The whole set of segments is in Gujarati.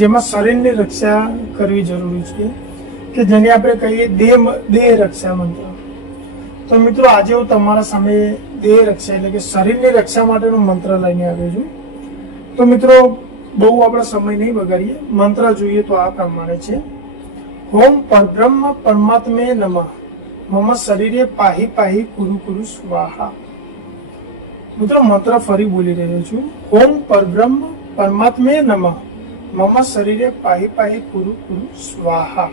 જેમાં શરીરની રક્ષા કરવી જરૂરી છે, કે જેને આપણે કહીએ દેહ રક્ષા મંત્ર. તો મિત્રો આજે હું તમારા સામે દેહ રક્ષા એટલે કે શરીરની રક્ષા માટેનો મંત્ર લઈને આવ્યો છું. તો મિત્રો બહુ આપણે સમય નહીં બગાડીએ, મંત્ર જોઈએ તો આ પ્રમાણે છે: ઓમ પરબ્રહ્મ પરમાત્મે નમઃ મમ શરીરે પાહી પાહી કુરુ કુરુ સ્વાહા. મિત્રો મંત્ર ફરી બોલી રહ્યો છું: ઓમ પરબ્રહ્મ પરમાત્મે નમઃ મમ શરીરે પાહી પાહી કુરુ કુરુ સ્વાહા.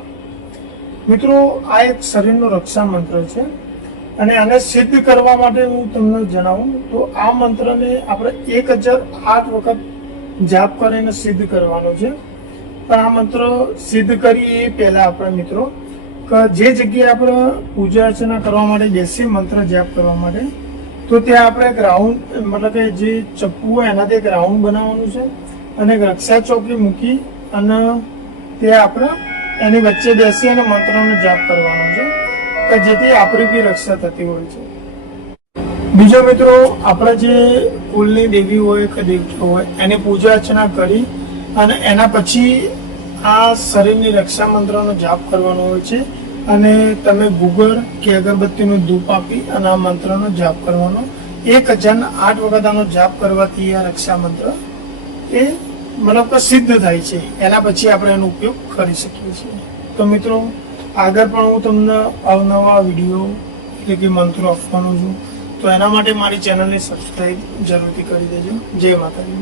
મિત્રો આ એક શરીરનો રક્ષા મંત્ર છે, અને આને સિદ્ધ કરવા માટે હું તમને જણાવું તો આ મંત્રને આપણે 1008 વખત જાપ કરીને સિદ્ધ કરવાનો છે. પણ આ મંત્ર સિદ્ધ કરીએ એ પહેલા આપણે મિત્રો જે જગ્યાએ આપણે પૂજા અર્ચના કરવા માટે બેસીએ મંત્ર જાપ કરવા માટે, તો ત્યાં આપણે એક રાઉન્ડ મતલબ કે જે ચપ્પુ હોય એનાથી એક રાઉન્ડ બનાવવાનું છે, અને એક રક્ષા ચોકી મૂકી અને ત્યાં આપણે એની વચ્ચે બેસી અને મંત્રનો જાપ કરવાનો છે, કે જેથી આપણી બી રક્ષા થતી હોય છે. બીજો મિત્રો, આપણે જે કુલની દેવી હોય કે દેવતા હોય એની પૂજા અર્ચના કરી અને એના પછી આ શરીરની રક્ષા મંત્રનો જાપ કરવાનો હોય છે, અને તમે ગુગર કે અગરબત્તીનું ધૂપ આપી અને આ મંત્રનો જાપ કરવાનો. 1008 વખત આનો જાપ કરવાથી આ રક્ષા મંત્ર એ મતલબ કે સિદ્ધ થાય છે. એના પછી આપણે એનો ઉપયોગ કરી શકીએ છીએ. તો મિત્રો આગળ પણ હું તમને અવનવા વિડીયો એટલે કે મંત્રો આપવાનો છું, તો એના માટે મારી ચેનલને સબસ્ક્રાઈબ જરૂરથી કરી દેજો. જય માતાજી.